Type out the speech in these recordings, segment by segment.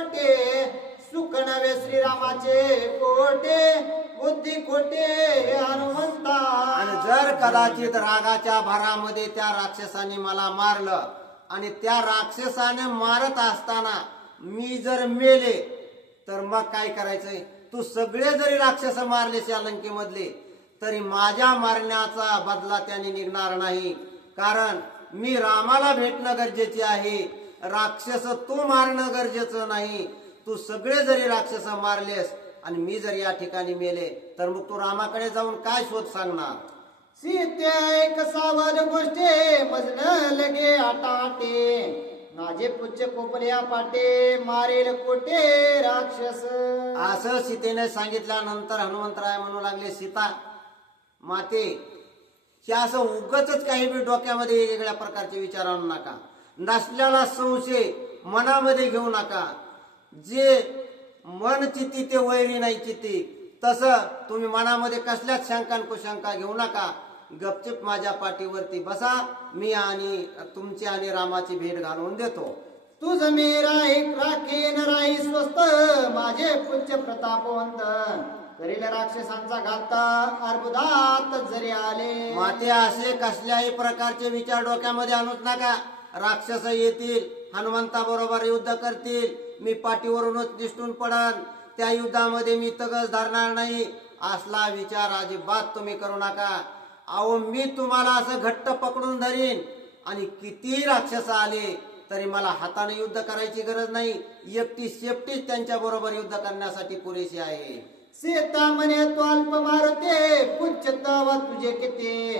कोटे, सुख नवे श्रीरामाचे कोटे, बुद्धी कोटे हनुमंता. आणि जर कदाचित रागाच्या भरामध्ये त्या राक्षसाने मला मारलं आणि त्या राक्षसाने मारत असताना मी जर मेले तर मग काय करायचंय? तू सगळे जरी राक्षस मारले त्या लंकेमधले तरी माझ्या मारण्याचा बदला त्याने निघणार नाही, कारण मी रामाला भेटणं गरजेचे आहे. राक्षस तू मारणं गरजेचं नाही. तू सगळे जरी राक्षस मारलेस आणि मी जर या ठिकाणी मेले तर मग तू रामाकडे जाऊन काय शोध सांगणार? सीते एक सावध गोष्टे, मजन लगे आटाटे, माझे पुच्छ कोपल्या पाटे, मारेल कोटे राक्षस. असं सीतेने सांगितल्यानंतर हनुमंतराय म्हणू लागले, सीता माते, हे असं उगच काही बी डोक्यामध्ये वेगवेगळ्या प्रकारचे विचार आणू नका. नसल्याला संशय मनामध्ये घेऊ नका. जे मन चित्ती ते वैरी नाही चित्ती, तसं तुम्ही मनामध्ये कसल्याच शंका कुशंका घेऊ नका. गपचिप माझ्या पाठीवरती बसा, मी आणि तुमची आणि रामाची भेट घालवून देतो. तुझ मी राखीन राही स्वस्त, माझे पुच्छ प्रतापवंत, करील राक्षसांचा घात अर्बुदात जरी आले. माते, असे कसल्याही प्रकारचे विचार डोक्यामध्ये आणूच नका. राक्षस येतील, हनुमंता बरोबर युद्ध करतील, मी पाठीवरूनच निष्ठून पडन, त्या युद्धामध्ये मी तगस धरणार नाही. असला विचार अजिबात तुम्ही करू नका. अहो, मी तुम्हाला असं घट्ट पकडून धरीन आणि किती राक्षस आले तरी मला हाताने युद्ध करायची गरज नाही. एकटी शेपटीच त्यांच्या बरोबर युद्ध करण्यासाठी पुरेशी आहे. सीता म्हणे तो अल्प मारुते, पुच्छ तव तुझे किती,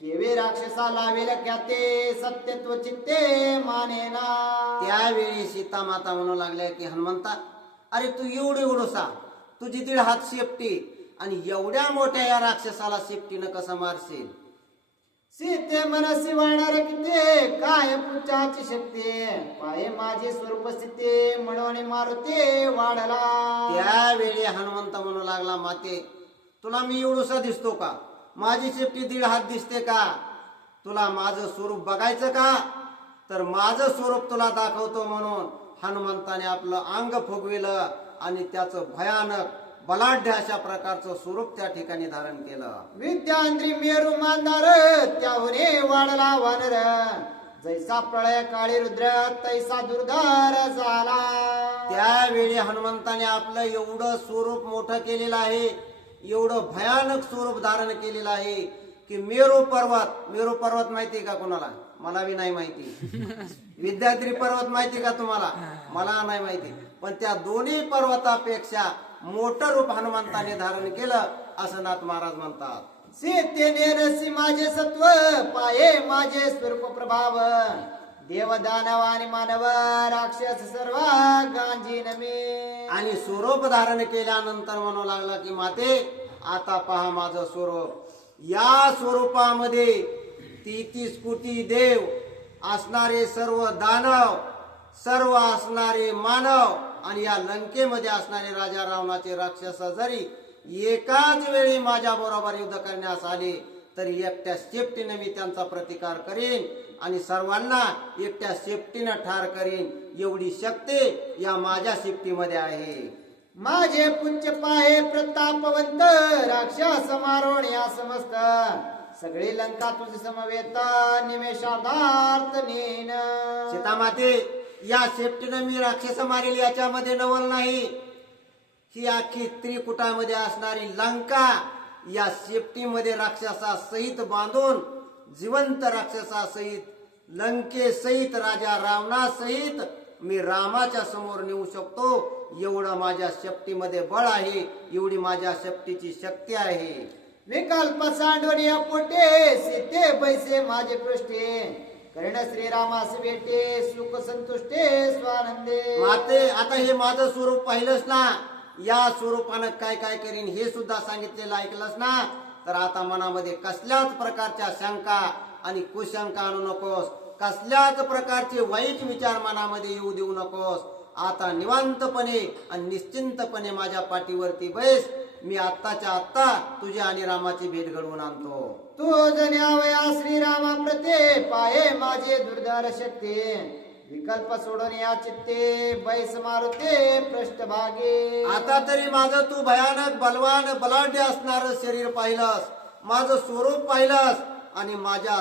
केवे राक्षसा लावेल ख्याते, सत्यत्व चित्ते माने ना. त्यावेळी सीता माता म्हणू लागल्या की हनुमंता, अरे तू एवढी उडूसा, तुझी 1.5 हात शेपटी आणि एवढ्या मोठ्या या राक्षसाला शेपटीनं कसं मारशील? सीते मनसी वाळणार किती, काय पुच्चाची शक्ती, पाये माझे स्वरूप सीते, म्हणून मारुते वाढला. त्यावेळी हनुमंत म्हणू लागला, माते, तुला मी एवढूसा दिसतो का? माझी शेपटी 1.5 हात दिसते का? तुला माझं स्वरूप बघायचं का? तर माझं स्वरूप तुला दाखवतो. म्हणून हनुमंताने आपलं अंग फुगविलं आणि त्याचं भयानक बलाढ्य अशा प्रकारचं स्वरूप त्या ठिकाणी धारण केलं. विद्यांद्री मेरू मांदार, त्याहुने वाढला वानर, जैसा प्रळय काळी रुद्र, तैसा दुर्धर झाला. त्यावेळी हनुमंताने आपलं एवढं स्वरूप मोठं केलेलं आहे, एवढं भयानक स्वरूप धारण केलेलं आहे की मेरू पर्वत माहिती का कोणाला? मला बी नाही माहिती. विद्याद्री पर्वत माहिती का तुम्हाला? मला नाही माहिती. पण त्या दोन्ही पर्वतापेक्षा मोठं रूप हनुमंताने धारण केलं असं नाथ महाराज म्हणतात. सीतेने रसी माझे सत्व, पाये माझे स्वरूप प्रभाव, देव दानव आणि मानव, राक्षस सर्व गांजीन मी. आणि स्वरूप धारण केल्यानंतर म्हणू लागला की माते, आता पहा माझं स्वरूप. या स्वरूपामध्ये 33 कोटी देव असणारे, सर्व दानव, सर्व असणारे मानव आणि या लंकेमध्ये असणारे राजा रावणाचे राक्षस जरी एकाच वेळी माझ्या बरोबर युद्ध करण्यास आले तरी एकट्या शेपटीने मी त्यांचा प्रतिकार करीन आणि सर्वांना एकट्या शेपटीने ठार करीन. एवढी शक्ती या माझ्या शेपटीमध्ये आहे. माझे पुच्छ पाहे प्रतापवंत, राक्षस मारोण या समस्त, सगळी लंका तुझ समवेत, निमेषार्धार्थ नेन. सीतामाते, या शेपटीनं मी राक्षस मारेल याच्यामध्ये नवल नाही. ही आखी त्रिकुटामध्ये असणारी लंका या शेपटीमध्ये राक्षसासहित बांधून, जिवंत राक्षसासहित, लंकेसहित, राजा रावणासहित मी रामाच्या समोर नेऊ शकतो. एवढं माझ्या शेपटीमध्ये बळ आहे, एवढी माझ्या शेपटीची शक्ती आहे. विकल्प सांडोनिया पोटे, सीते पैसे माझे पृष्ठे, कर्ण श्रीरामास भेटे, सुख संतुष्टे स्वानंदे. माते, आता हे माझं स्वरूप पाहिलंच ना, या स्वरूपानं काय काय करीन हे सुद्धा सांगितलेलं ऐकलंच ना, तर आता मनामध्ये कसल्याच प्रकारच्या शंका आणि कुशंका आणू नकोस. कसल्याच प्रकारचे वाईट विचार मनामध्ये येऊ देऊ नकोस. आता निवांतपणे आणि निश्चिंतपणे माझ्या पाठीवरती बैस. मी आत्ताच्या आत्ता तुझ्या आणि रामाची भेट घडवून आणतो. तू जन्यावया श्रीरामा प्रते, पाये माझे दुर्धर शक्ती, विकल्प सोडून या चित्ते बैस मारुते पृष्ठभागे. आता तरी माझं तू भयानक बलवान बलाढ्य असणार शरीर पाहिलंस, माझं स्वरूप पाहिलंस आणि माझ्या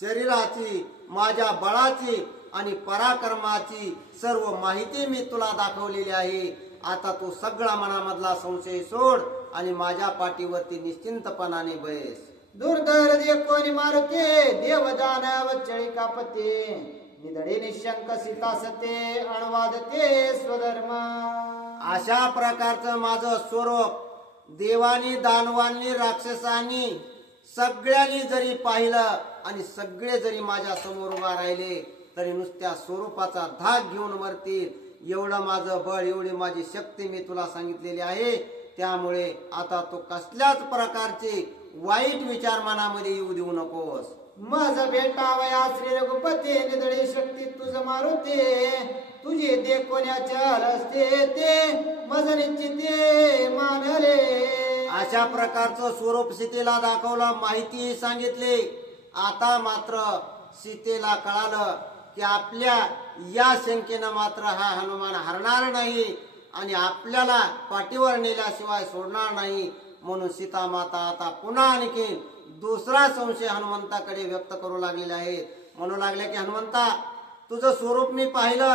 शरीराची, माझ्या बळाची आणि पराक्रमाची सर्व माहिती मी तुला दाखवलेली आहे. आता तू सगळा मनामधला संशय सोड आणि माझ्या पाठीवरती निश्चिंतपणाने बैस. दुर्धर दे कोणी मारुते देव दानव चळी कापते. निधडे निशंक सीतासते अणवादते स्वधर्म. अशा प्रकारचं माझं स्वरूप देवानी, दानवांनी, राक्षसांनी सगळ्यांनी जरी पाहिलं आणि सगळे जरी माझ्या समोर उभा राहिले तरी नुसत्या स्वरूपाचा धाक घेऊन मरतील. एवढं माझं बळ, एवढी माझी शक्ती मी तुला सांगितलेली आहे. त्यामुळे आता तू कसल्याच प्रकारचे वाईट विचार मनामध्ये येऊ देऊ नकोस. मज भेटावया श्री रघुपती निधडे शक्ती तुझ मारुते. तुझे दे कोण्याच्या असते ते मज निश्चिते मानले. अशा प्रकारचं स्वरूप सीतेला दाखवलं, माहिती सांगितली. आता मात्र सीतेला कळालं की आपल्या या शंकेनं मात्र हा हनुमान हरणार नाही आणि आपल्याला पाठीवर नेल्याशिवाय सोडणार नाही. म्हणून सीता माता आता पुन्हा आणखी दुसरा संशय हनुमंताकडे व्यक्त करू लागलेले आहे. म्हणू लागले की हनुमंता, तुझं स्वरूप मी पाहिलं,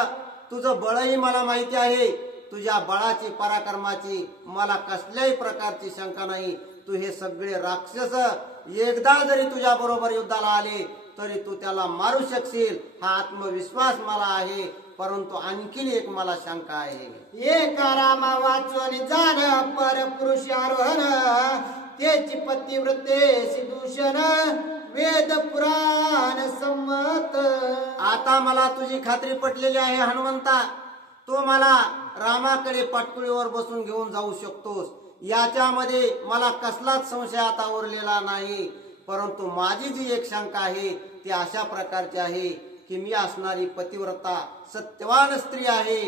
तुझं बळही मला माहिती आहे. तुझ्या बळाची, पराक्रमाची मला कसल्याही प्रकारची शंका नाही. तू हे सगळे राक्षस एकदा जरी तुझ्या बरोबर युद्धाला आले तरी तू त्याला मारू शकशील हा आत्मविश्वास मला आहे. परंतु आणखीन एक मला शंका आहे. एका रामा वाचून जाण पर पुरुष आरोहण. त्याची पतिव्रते सिदूषण वेद पुराण संमत. आता मला तुझी खात्री पटलेली आहे हनुमंता. तो मला रामाकडे पाटकुळीवर बसून घेऊन जाऊ शकतोस. याच्यामध्ये मला कसलाच संशय आता उरलेला नाही. परंतु माझी जी एक शंका आहे ती अशा प्रकारची आहे की मी असणारी पतिव्रता सत्यवान स्त्री आहे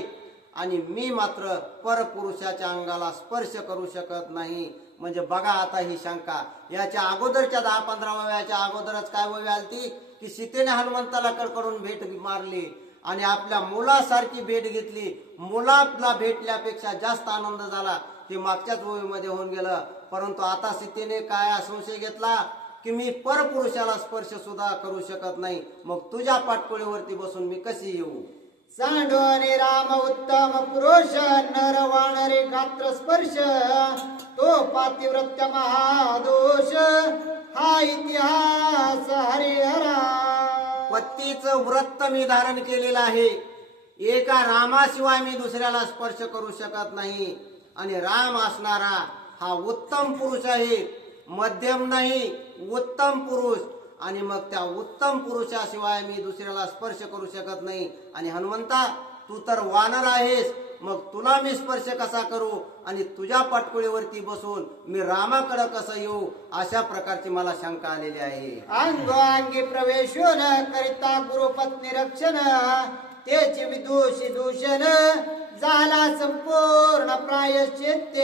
आणि मी मात्र परपुरुषाच्या अंगाला स्पर्श करू शकत नाही. म्हणजे बघा आता ही शंका. याच्या अगोदरच्या 10-15 वयाच्या अगोदरच काय वेळ आलती की सीतेने हनुमंताला कडकडून भेट मारली आणि आपल्या मुलासारखी भेट घेतली. मुलाला भेटल्यापेक्षा जास्त आनंद झाला की मागच्याच ओळीमध्ये होऊन गेलं. परंतु आता सीतेने काय संशय घेतला की मी परपुरुषाला स्पर्श सुद्धा करू शकत नाही. मग तुझ्या पाटकोळीवरती बसून मी कशी येऊ. सांडवणे राम उत्तम पुरुष नर वाणरे गात्र स्पर्श. तो पातिव्रत्य महादोष हा इतिहास हरिहरा. पत्नीचं व्रत मी धारण केलेलं आहे. एका रामाशिवाय मी दुसऱ्याला स्पर्श करू शकत नाही. आणि राम असणारा हा उत्तम पुरुष आहे, मध्यम नाही, उत्तम पुरुष. आणि मग त्या उत्तम पुरुषाशिवाय मी दुसऱ्याला स्पर्श करू शकत नाही. आणि हनुमंता, तू तर वानर आहेस, मग तुला मी स्पर्श कसा करू आणि तुझ्या पाटकुळीवरती बसून मी रामाकडे कसं येऊ. अशा प्रकारची मला शंका आलेली आहे. अंगी प्रवेशून करिता गुरुपत्नी रक्षण. त्याची विदुषी दूषण झाला संपूर्ण प्रायश्चित्त.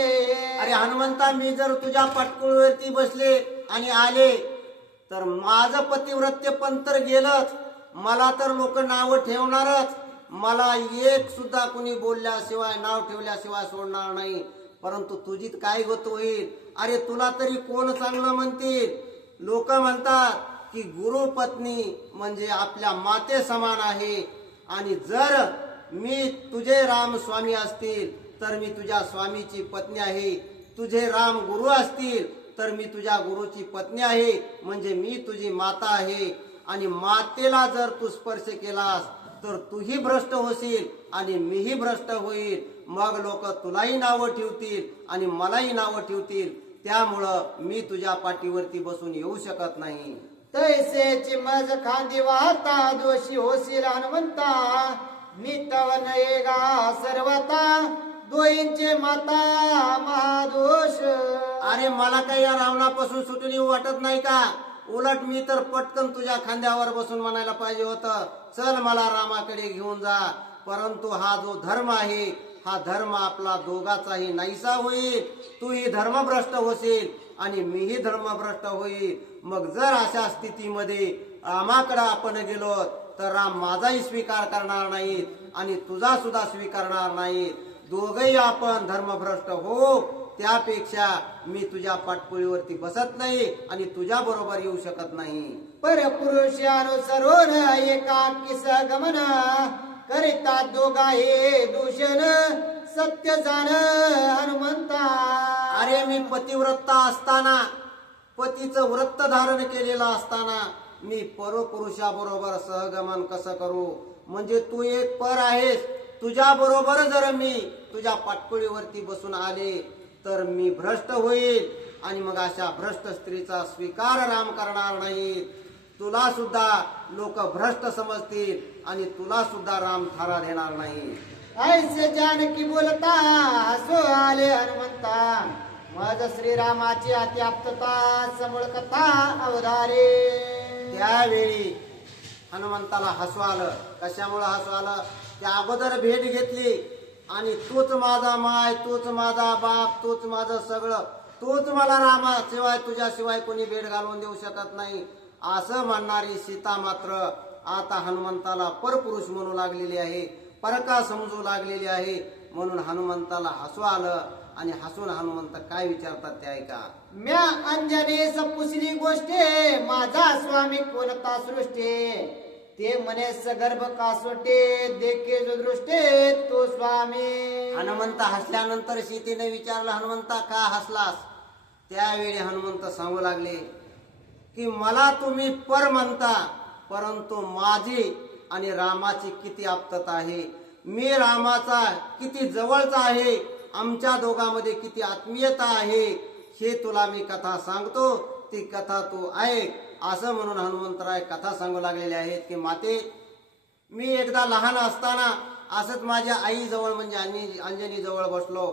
अरे हनुमंता, मी जर तुझ्या पाटकुळीवरती बसले आणि आले तर माझं पतिव्रत्य पण तर गेलंच. मला तर लोक नाव ठेवणारच. मला एक सुद्धा कुणी बोलल्याशिवाय, नाव ठेवल्याशिवाय सोडणार नाही. परंतु तुझी काय गत होईल. अरे तुला तरी कोण चांगलं म्हणतील. लोक म्हणतात की गुरुपत्नी म्हणजे आपल्या माते समान आहे. आणि जर मी तुझे राम स्वामी असतील तर मी तुझ्या स्वामीची पत्नी आहे. तुझे राम गुरु असतील तर मी तुझ्या गुरुची पत्नी आहे. म्हणजे मी तुझी माता आहे. आणि मातेला जर तू स्पर्श केलास तर तूही भ्रष्ट होशील आणि मीही भ्रष्ट होईल. मग लोक तुलाही नावं ठेवतील आणि मलाही नावं ठेवतील. त्यामुळं मी तुझ्या पाठीवरती बसून येऊ शकत नाही. तैसेची मज खांदी वाहता दोषी होशील हनुमंता. मी तव नयेगा सर्वता दोईंचे माता महादोष. अरे मला काही या रावणापासून सुटून येऊ वाटत नाही का. उलट मी तर पटकन तुझ्या खांद्यावर बसून म्हणायला पाहिजे होतं, चल मला रामाकडे घेऊन जा. परंतु हा जो धर्म आहे हा धर्म आपला दोघाचाही नाहीसा होईल. तूही धर्मभ्रष्ट होशील आणि मीही धर्मभ्रष्ट होईल. मग जर अशा स्थितीमध्ये रामाकडे आपण गेलो तर राम माझाही स्वीकार करणार नाहीत आणि तुझा सुद्धा स्वीकारणार नाहीत. दोघही आपण धर्मभ्रष्ट हो, त्यापेक्षा मी तुझ्या पाठपोळीवरती बसत नाही आणि तुझ्या बरोबर येऊ शकत नाही. परपुरुष अनुसरून एकाकी गमन करिता दोघा हे दूषण सत्य जाण हनुमंता. अरे मी पतिव्रता असताना, पतीचं व्रत धारण केलेलं असताना मी परपुरुषाबरोबर सहगमन कसं करू? म्हणजे तू एक पर आहेस, तुझ्या बरोबर जर मी तुझ्या पाठपोळीवरती बसून आले तर मी भ्रष्ट होईल आणि मग अशा भ्रष्ट स्त्रीचा स्वीकार राम करणार नाहीत. तुला सुद्धा लोक भ्रष्ट समजतील आणि तुला सुद्धा राम थारा देणार नाही. ऐसे जानकी बोलता हसो आले हनुमंता. मज श्रीरामाची अति आप्तता समूळ कथा अवधारे. त्यावेळी हनुमंताला हसू आलं. कशामुळे हसू आलं? त्या अगोदर भेट घेतली आणि तूच माझा माय, तूच माझा बाप, तूच माझं सगळं, तूच मला रामाशिवाय तुझ्याशिवाय कोणी भेट घालवून देऊ शकत नाही असं म्हणणारी सीता मात्र आता हनुमंताला परपुरुष म्हणू लागलेली आहे, परका समजू लागलेली आहे. म्हणून हनुमंताला हसू आलं आणि हसून हनुमंत काय विचारतात ते ऐका. म्या अंजने सपुसली गोष्टे माझा स्वामी कोणता सृष्टे. ते म्हणे सगर्भ कासोटे देखे जो दृष्टे तो स्वामी. हनुमंत हसल्यानंतर सीतेने विचारलं, हनुमंता का हसलास? त्यावेळी हनुमंत सांगू लागले की मला तुम्ही पर म्हणता, परंतु माझी आणि रामाची किती आप्तता आहे, मी रामाचा किती जवळचा आहे, आमच्या दोघांमध्ये किती आत्मीयता आहे, हे तुला मी कथा सांगतो, ती कथा तू ऐक. असं म्हणून हनुमंतराय कथा सांगू लागलेले आहेत की माते, मी एकदा लहान असताना असंच माझ्या आई जवळ म्हणजे अंजनी जवळ बसलो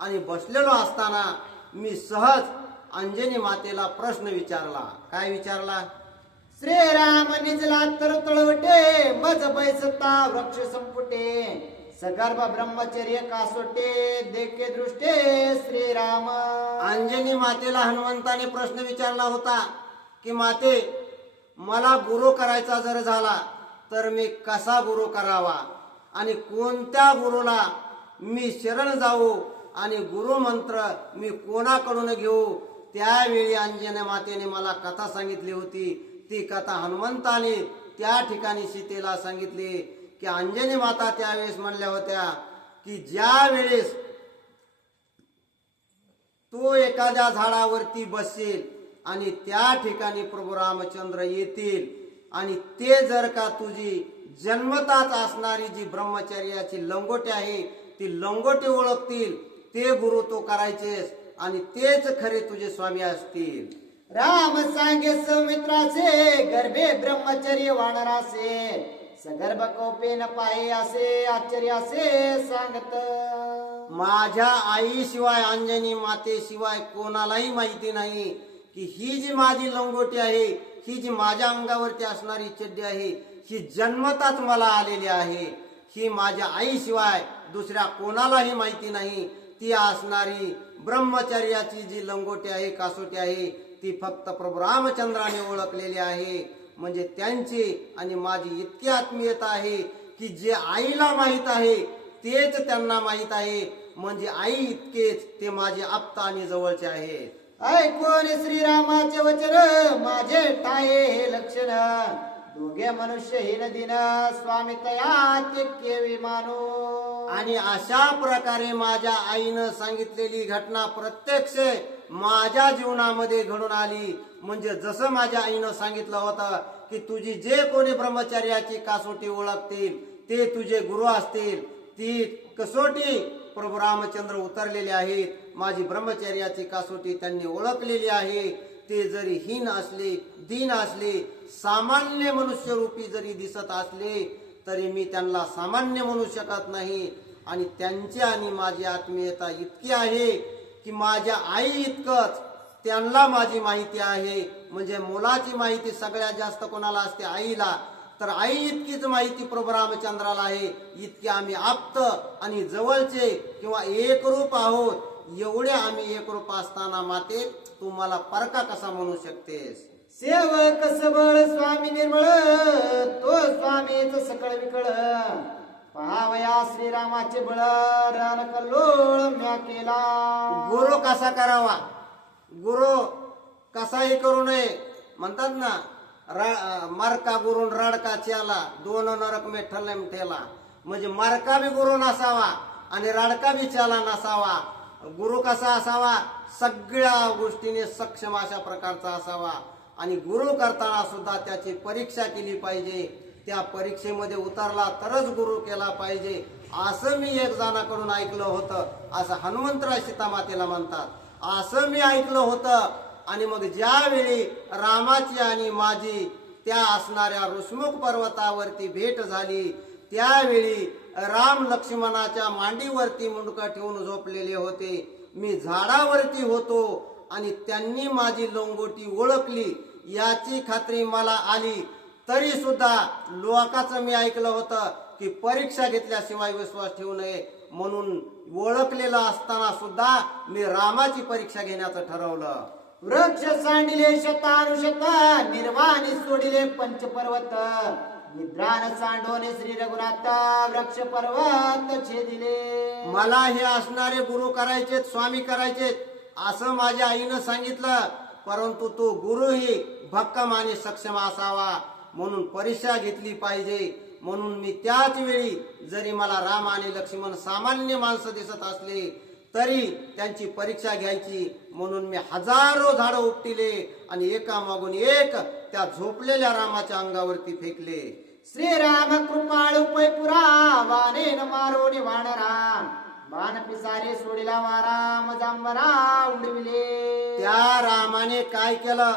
आणि बसलेलो असताना मी सहज अंजनी मातेला प्रश्न विचारला. काय विचारला? श्रीराम निजला तर तळवटे मज बैसता वृक्ष संपुटे. सगर्भ ब्रह्मचर्य कासोटे देखे दृष्टे श्रीराम. अंजनी मातेला हनुमंताने प्रश्न विचारला होता की माते, मला गुरु करायचा जर झाला तर मी कसा गुरु करावा आणि कोणत्या गुरुला मी शरण जाऊ आणि गुरु मंत्र मी कोणाकडून घेऊ? त्यावेळी अंजनी मातेने मला कथा सांगितली होती. ती कथा हनुमंताने त्या ठिकाणी सीतेला सांगितली की अंजनी माता त्यावेळेस म्हणल्या होत्या की ज्या वेळेस तू एखाद्या झाडावरती बसशील आणि त्या ठिकाणी प्रभू रामचंद्र येतील आणि ते जर का तुझी जन्मताच असणारी जी ब्रह्मचर्याची लंगोटी आहे ती लंगोटी ओळखतील, ते गुरु तो करायचेस आणि तेच खरे तुझे स्वामी असतील. राम सांगे सौमित्राचे गर्भे ब्रह्मचर्य वानरासे. सगर्भ कोपे न पाहे असे आश्चर्य असे सांगत. माझ्या आईशिवाय अंजनी मातेशिवाय कोणालाही माहिती नाही की ही जी माझी लंगोटी आहे, ही जी माझ्या अंगावरती असणारी चड्डी आहे, ही जन्मताच मला आलेली आहे. ही माझ्या आईशिवाय दुसऱ्या कोणालाही माहिती नाही. ती असणारी ब्रह्मचर्याची जी लंगोटी आहे, कासोटी आहे, ती फक्त प्रभू रामचंद्राने ओळखलेली आहे. म्हणजे त्यांची आणि माझी इतकी आत्मीयता आहे की जे आईला माहित आहे तेच त्यांना माहित आहे. म्हणजे आई इतकेच ते माझे आप्त आणि जवळचे आहेत. ऐकून श्रीरामाचे वचन माझे टाळे हे लक्षण. दोघे मनुष्य हीन दिन स्वामी तया ते केवी मानो. आणि अशा प्रकारे माझ्या आईनं सांगितलेली घटना प्रत्यक्ष माझ्या जीवनामध्ये घडून आली. म्हणजे जसं माझ्या आईनं सांगितलं होतं की तुझी जे कोणी ब्रह्मचर्याची कासोटी ओळखतील ते तुझे गुरु असतील, ती कसोटी प्रभू रामचंद्र उतरलेले आहेत. माझी ब्रह्मचर्याची कसोटी त्यांनी ओळखलेली आहे. ते जरी हीन असले, दीन असले, सामान्य मनुष्य रूपी जरी दिसत असले तरी मी त्यांना सामान्य म्हणू शकत नाही. आणि त्यांची आणि माझी आत्मीयता इतकी आहे की माझ्या आई इतकंच त्यांना माझी माहिती आहे. म्हणजे मुलाची माहिती सगळ्यात जास्त कोणाला असते? आईला. तर आई इतकीच माहिती प्रभू रामचंद्राला आहे. इतके आम्ही आप्त आणि जवळचे किंवा एकरूप आहोत. एवढे आम्ही एकरूप असताना माते तू मला परका कसा म्हणू शकतेस? सेवक सबळ स्वामी निर्मळ, तो स्वामीच सकळ विकळ. पहावया श्रीरामाचे बळ, रण कल्लोळ म्या केला. गुरु कसा करावा, गुरु कसाही करू नये. म्हणतात ना, मारका गुरु रडका च्याला, दोन नरक में ठलम ठेला. म्हणजे मारका बी गुरु नसावा आणि रडका बी च्याला नसावा. गुरु कसा असावा, सगळ्या गोष्टीने सक्षम अशा प्रकारचा असावा. आणि गुरु करताना सुद्धा त्याची परीक्षा केली पाहिजे. त्या परीक्षेमध्ये उतरला तरच गुरु केला पाहिजे, असं मी एक जणाकडून ऐकलं होतं. असं हनुमंतराय सीतामातेला म्हणतात. असं मी ऐकलं होतं. आणि मग ज्यावेळी रामाची आणि माझी त्या असणाऱ्या ऋषमुख पर्वतावरती भेट झाली, त्यावेळी राम लक्ष्मणाच्या मांडीवरती मुंडकं ठेवून झोपलेले होते. मी झाडावरती होतो आणि त्यांनी माझी लंगोटी ओळखली याची खात्री मला आली. तरी सुद्धा लोकांचं मी ऐकलं होतं की परीक्षा घेतल्याशिवाय विश्वास ठेवू नये, म्हणून ओळखलेलं असताना सुद्धा मी रामाची परीक्षा घेण्याचं ठरवलं. वृक्ष सांडिले शतानुशता, निर्वाणी सोडिले पंचपर्वत. निद्रान सांडोने श्री रघुनाथ, वृक्ष पर्वत छेदिले. मला हे असणारे गुरु करायचेत, स्वामी करायचेत असं माझ्या आईनं सांगितलं. परंतु तो गुरुही भक्कम आणि सक्षम असावा, म्हणून परीक्षा घेतली पाहिजे. म्हणून मी त्याच वेळी जरी मला राम आणि लक्ष्मण सामान्य माणसं दिसत असले तरी त्यांची परीक्षा घ्यायची. म्हणून मी हजारो झाडं उपटिले आणि एकामागून एक त्या झोपलेल्या रामाच्या अंगावरती फेकले. श्रीराम कृपाळू पैपुरा, वानेन मारो निवाणरा. बाण पिसारे सोडिला वारा, जांभरा उडविले. त्या रामाने काय केलं?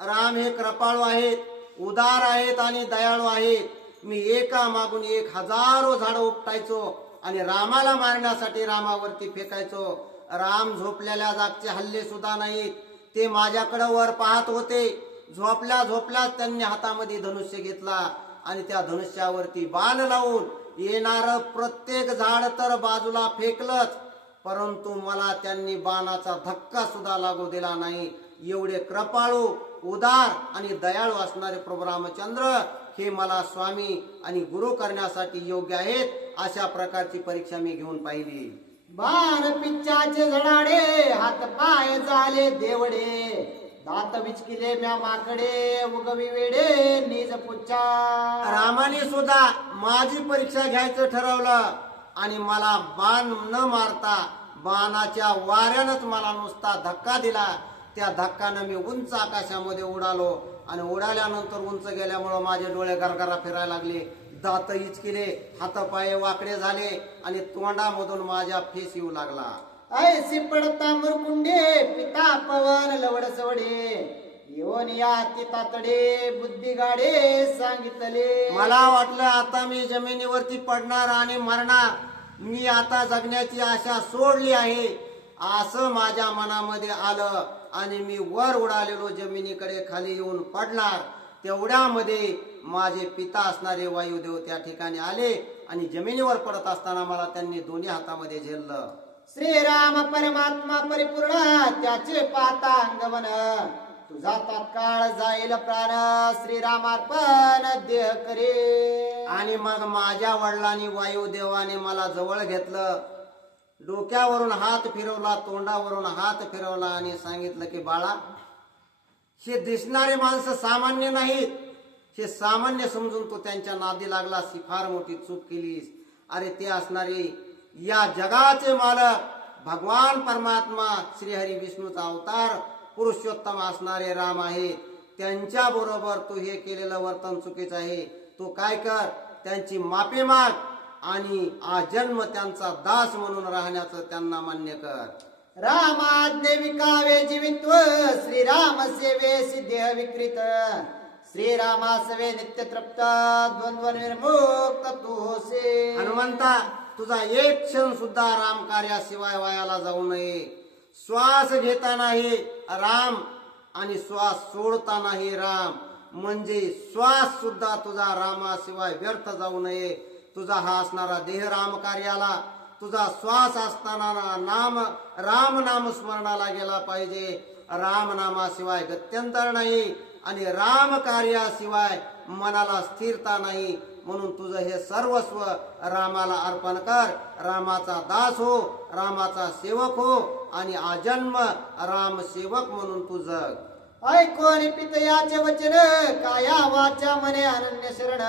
राम हे कृपाळू आहेत, उदार आहेत आणि दयाळू आहेत. मी एका मागून एक हजारो झाडं उपटायचो आणि रामाला मारण्यासाठी रामावरती फेकायचो. राम झोपलेल्या जागचे हल्ले सुद्धा नाहीत. ते माझ्याकडे वर पाहत होते. झोपल्या झोपल्याच त्यांनी हातामध्ये धनुष्य घेतला आणि त्या धनुष्यावरती बाण लावून येणार प्रत्येक झाड तर बाजूला फेकलंच, परंतु मला त्यांनी बाणाचा धक्का सुद्धा लागू दिला नाही. एवढे कृपाळू, उदार आणि दयाळू असणारे प्रभू रामचंद्र हे मला स्वामी आणि गुरु करण्यासाठी योग्य आहेत. अशा प्रकारची परीक्षा मी घेऊन पाहिली. बाण पिच्चाचे झडाडे, हात पाय झाले देवडे. दात विचकिले म्या माकडे, उगवी वेडे निज पुच्चा. रामाने सुद्धा माझी परीक्षा घ्यायचं ठरवलं आणि मला बाण न मारता बाणाच्या वाऱ्यानंच मला नुसता धक्का दिला. त्या धक्कानं मी उंच आकाशामध्ये उडालो आणि उडाल्यानंतर उंच गेल्यामुळं माझे डोळे गरगरा फिरायला लागले, दात इचकिले, हातपाय वाकडे झाले आणि तोंडामधून माझ्या फेस येऊ लागला. ऐसी पडता मुरकुंडे, पिता पवन लवड सवडे. येऊन या तातडे, बुद्धी गाडे सांगितले. मला वाटलं आता मी जमिनीवरती पडणार आणि मरणार. मी आता जगण्याची आशा सोडली आहे असं माझ्या मनामध्ये आलं आणि मी वर उडालेलो जमिनीकडे खाली येऊन पडणार. तेवढ्यामध्ये माझे पिता असणारे वायुदेव त्या ठिकाणी आले आणि जमिनीवर पडत असताना मला त्यांनी दोन्ही हातामध्ये झेललं. श्रीराम परमात्मा परिपूर्ण, त्याचे पाहता अंगवन. तुझा तात्काळ जाईल प्राण, श्रीरामार्पण देह करे. आणि मग माझ्या वडिलांनी वायुदेवाने मला जवळ घेतलं, डोक्यावरून हात फिरवला, तोंडावरून हात फिरवला आणि सांगितलं की बाळा, हे दिसणारे माणसं सामान्य नाहीत. हे सामान्य समजून तो त्यांच्या नादी लागला, फार मोठी चूक केलीस. अरे ते असणारे या जगाचे मालक भगवान परमात्मा श्रीहरी विष्णूचा अवतार पुरुषोत्तम असणारे राम आहे. त्यांच्या बरोबर तू हे केलेलं वर्तन चुकीचं आहे. तू काय कर, त्यांची माफी माग आणि आजन्म त्यांचा दास म्हणून राहण्याचं त्यांना मान्य कर. रामाज्ञे विकावे जीवित्व, श्रीराम सेवे सिद्ध विकृत. श्रीरामासवे नित्य तृप्त, द्वंद्व निर्मुक्त तू होसे. हनुमंता, तुझा एक क्षण सुद्धा राम कार्याशिवाय वायाला जाऊ नये. श्वास घेतानाही राम आणि श्वास सोडतानाही राम, म्हणजे श्वास सुद्धा तुझा रामाशिवाय व्यर्थ जाऊ नये. तुझा हा असणारा देह राम कार्याला, तुझा श्वास असताना राम नाम स्मरणाला गेला पाहिजे. राम नामाशिवाय गत्यंतर नाही आणि राम कार्याशिवाय मनाला स्थिरता नाही. म्हणून तुझं हे सर्वस्व रामाला अर्पण कर. रामाचा दास हो, रामाचा सेवक हो आणि आजन्म राम सेवक म्हणून तू जग. ऐकून पितयाचे वचन काया वाचा मने अनन्य शरण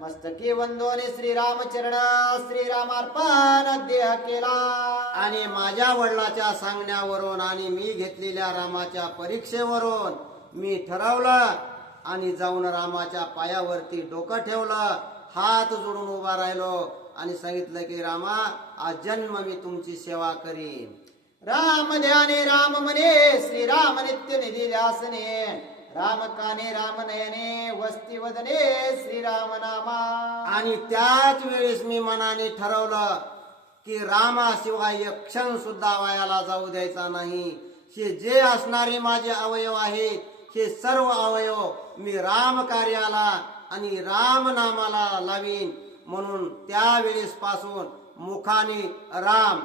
मस्तकी वंदोने श्रीरामचरण श्रीरामार्पण देह केला. आणि माझ्या वडिलाच्या सांगण्यावरून आणि मी घेतलेल्या रामाच्या परीक्षेवरून मी ठरवलं आणि जाऊन रामाच्या पायावरती डोकं ठेवलं, हात जोडून उभा राहिलो आणि सांगितलं की रामा आज जन्म मी तुमची सेवा करीन. राम ध्याने राम मने श्रीराम नित्य निधी ध्यासने राम काने राम नयने वस्ती वदने श्रीराम नामा. आणि त्याच वेळेस मी मनाने ठरवलं की रामाशिवाय एक क्षण सुद्धा वायाला जाऊ द्यायचा नाही. हे जे असणारे माझे अवयव आहेत हे सर्व अवयव मी राम कार्याला आणि राम नामाला लावीन. म्हणून त्यावेळेस पासून मुखाने राम,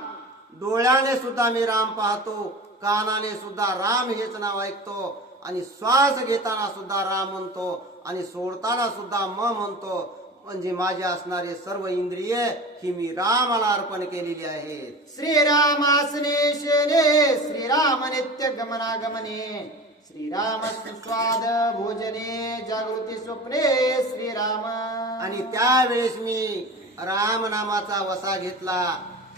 डोळ्याने सुद्धा मी राम पाहतो, कानाने सुद्धा राम हेच नाव ऐकतो आणि श्वास घेताना सुद्धा राम म्हणतो आणि सोडताना सुद्धा म्हणतो. म्हणजे माझे असणारे सर्व इंद्रिय ही मी रामाला अर्पण केलेली आहेत. श्रीरामासने शेने श्रीराम नित्य गमनागमने श्रीराम सुस्वाद भोजने जागृती स्वप्ने श्रीराम. आणि त्यावेळेस मी राम नामाचा वसा घेतला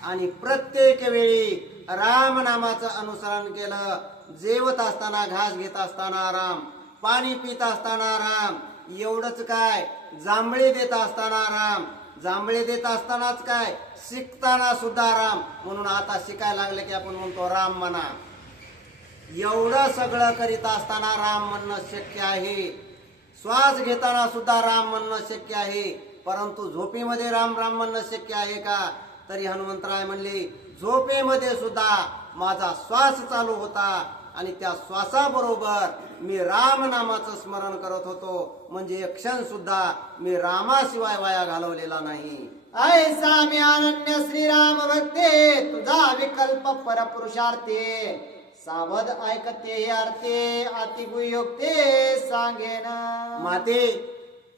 आणि प्रत्येक वेळी राम नामाचं अनुसरण केलं. जेवत असताना, घास घेत असताना राम, पाणी पित असताना राम, एवढंच काय जांभळे देत असताना राम, जांभळे देत असतानाच काय शिकताना सुद्धा राम. म्हणून आता शिकायला लागले की आपण म्हणतो राम म्हणा. एवढं सगळं करीत असताना राम म्हणणं शक्य आहे. श्वास घेताना सुद्धा राम म्हणणं शक्य आहे. परंतु झोपेमध्ये राम राम म्हणणं शक्य आहे का? तरी हनुमंतराय म्हणले झोपेमध्ये सुद्धा माझा श्वास चालू होता आणि त्या श्वासाबरोबर मी राम नामाचं स्मरण करत होतो. म्हणजे एक क्षण सुद्धा मी रामाशिवाय वाया घालवलेला नाही. ऐसा मी अनन्य श्रीराम भक्ते तुझा विकल्प परपुरुषार्थे सावध ऐकते हे अर्थे अतिगुयोक्ते सांगेन. माते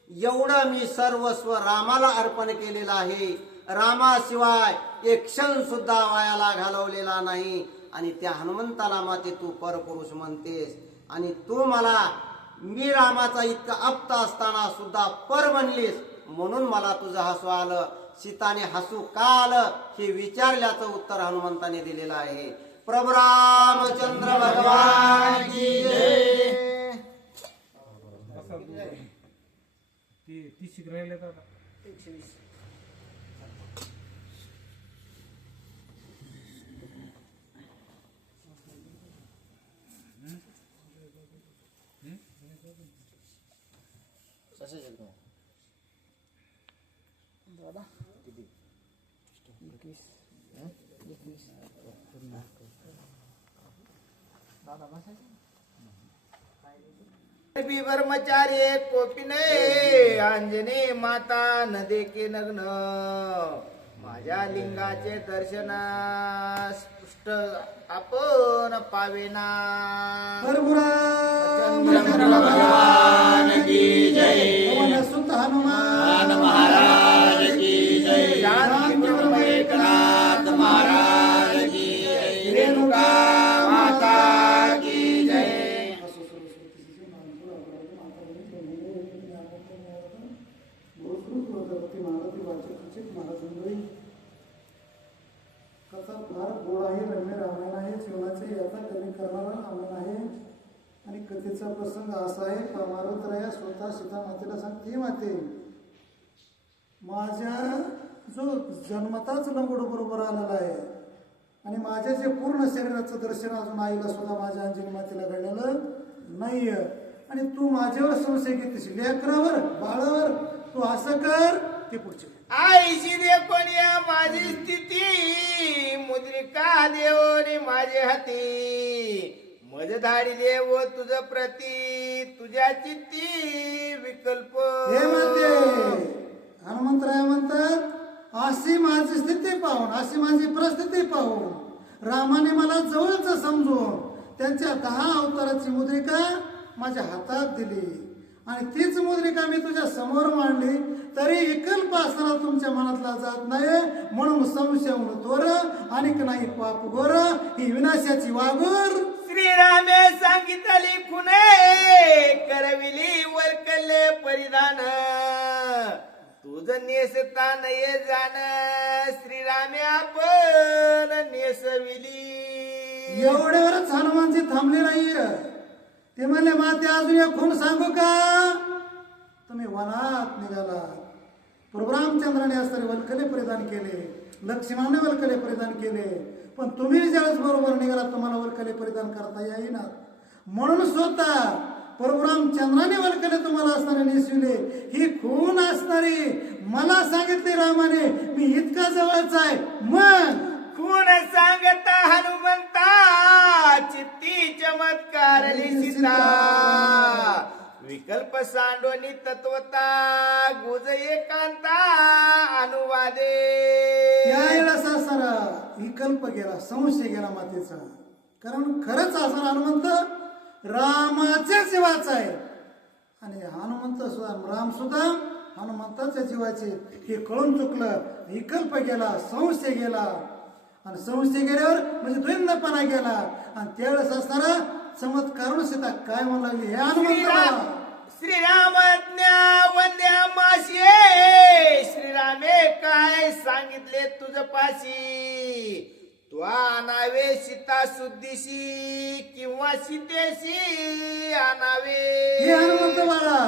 एवढं मी सर्वस्व रामाला अर्पण केलेलं आहे. रामाशिवाय एक क्षण सुद्धा वायाला घालवलेला नाही. आणि त्या हनुमंताला माते तू परपुरुष म्हणतेस आणि तू मला मी रामाचा इतका आप्त असताना सुद्धा पर म्हणलीस. म्हणून मला तुझं हसू आलं. सीताने हसू का आलं हे विचारल्याचं उत्तर हनुमंताने दिलेलं आहे. प्रभू रामचंद्र भगवान की जय. ती शिक राहिले दादा. बी ब्रह्मचारी कोपिने अंजनी माता न देखे नग्न माझ्या लिंगाचे दर्शन स्पष्ट आपण पावेना. भगवान की जय. सुत हनुमान महाराज की जय. एकनाथ महाराज की जय. रेणुका माता की जय. कथा फार गोड आहे, रम्य रामायण आहे, जीवनाचे याचा कमी करणारा रामायण आहे. आणि कथेचा प्रसंग असा आहे, पार्वतीराया स्वतः सीता मातेला सांगते, माते माझ्या जो जन्मताच लंगोड बरोबर आलेला आहे आणि माझ्या जे पूर्ण शरीराचं दर्शन अजून आईला सुद्धा माझ्या अंजनी मातेला घडलेलं नाहीये. आणि तू माझ्यावर संशय घेतेस, लेकरावर बाळावर, तू असं कर ते पुढचे. आईशी देखून या माझी स्थिती मुद्रिका देवने माझे हाती मज धाडी देव तुझ प्रती तुझ्या चित्ती विकल्प. हे माते हनुमंतराय म्हणतात, अशी माझी स्थिती पाहून, अशी माझी परिस्थिती पाहून रामाने मला जवळच समजून त्यांच्या 10 अवताराची मुद्रिका माझ्या हातात दिली आणि तीच मुद्रिका मी तुझ्या समोर मांडली, तरी विकल्प असताना तुमच्या मनातला जात नाही. म्हणून संशय तोर आणि नाही पाप गोर, ही विनाशाची वागोर. श्रीरामे सांगितली खुने करविली वरकले परिधान, तुझ नेसता नये जाण श्रीरामे आपण नेसविली. एवढ्यावरच हनुमानजी थांबले नाहीये. ते म्हणले माते अजून एक खूण सांगू का? तुम्ही वनात निघाला, प्रभू रामचंद्राने असणारे वल्कले परिधान केले, लक्ष्मणाने वल्कले परिधान केले, पण तुम्ही ज्यावेळेस बरोबर निघाला तुम्हाला वल्कले परिधान करता येईना. म्हणून स्वतः प्रभू रामचंद्राने वल्कले तुम्हाला असणारे नेसविले. ही खून असणारी मला सांगितले रामाने, मी इतका जवळचा आहे. मग खूण सांगता हनुमंता, चित्ती चमत्कार लिहिता, विकल्प सांडोनी तत्वता, गुज एकांता अनुवादे. त्यावेळेला सासरा विकल्प गेला, संशय गेला मातेचा. कारण खरंच असणार हनुमंत रामाच्या जीवाचा आहे आणि हनुमंत सुद्धा राम सुद्धा हनुमंताच्या जीवाचे. हे कळून चुकलं, विकल्प गेला, संशय गेला आणि संशय गेल्यावर म्हणजे द्वैंदपणा गेला. आणि त्यावेळेस असणारा चमत्कार सीता काय म्हणू लागली, हे हनुमंत श्रीरामज्ञा वंद्या माशी, श्रीरामे काय सांगितले तुझ पाशी, त्वा नावे सीता शुद्धीशी किंवा सीतेशी आणावे. हे हनुमंत बाळा,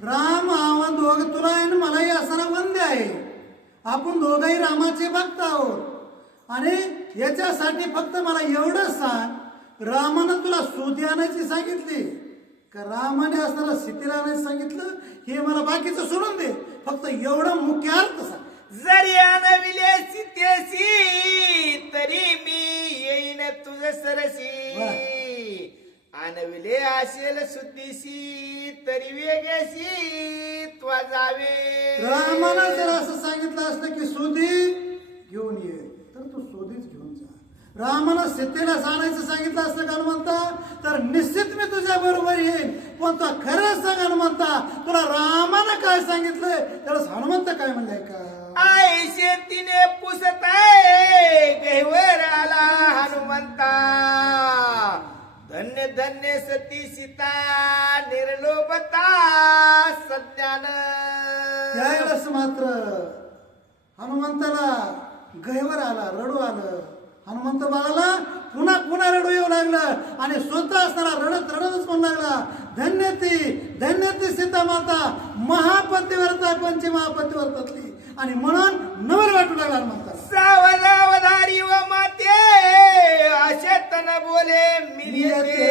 राम आव्हान दोघ तुला आहे आणि मलाही असणारा वंद्य आहे. आपण दोघही रामाचे भक्त आहोत आणि याच्यासाठी फक्त मला एवढंच सांग, रामानं तुला सुधी आणायची सांगितली का रामाने असणारा सीतेला आणायचं सांगितलं? हे मला बाकीचं सोडून दे, फक्त एवढा मुख्य अर्थ सांग. जरी आणविले सीतेशी, तरी मी येईन तुझ सरसी, आणविले असेल शुद्धीशी, तरी वेगेशी त्वा जावे. रामाला जर असं सांगितलं असतं की सुधी घेऊन ये, तर तू शोधीच घेऊन जा. रामानं सीतेला आणायचं सांगितलं असतं का हनुमंता, तर निश्चित मी तुझ्या बरोबर येईल. पण तू खरंच सांग हनुमंता, तुला रामानं काय सांगितलंय? त्यावेळेस हनुमंत काय म्हणलंय का? आई शेतीने पुसताय गैवर आला हनुमंता, धन्य धन्य सती सीता निर्लोभता सज्ञान. त्यावेळेस मात्र हनुमंताला गैवर आला, रडू आलं. हनुमंत बाळाला पुन्हा पुन्हा रडू येऊ लागलं आणि स्वतः असताना रडत रडतच म्हणू लागला, धन्य ती सीता माता, महापतिव्रता पंचमहापतिव्रतातली. आणि म्हणून नवल वाटू लागला हनुमंता. सावधावधारी व माते, अशेतन बोले मिलियते,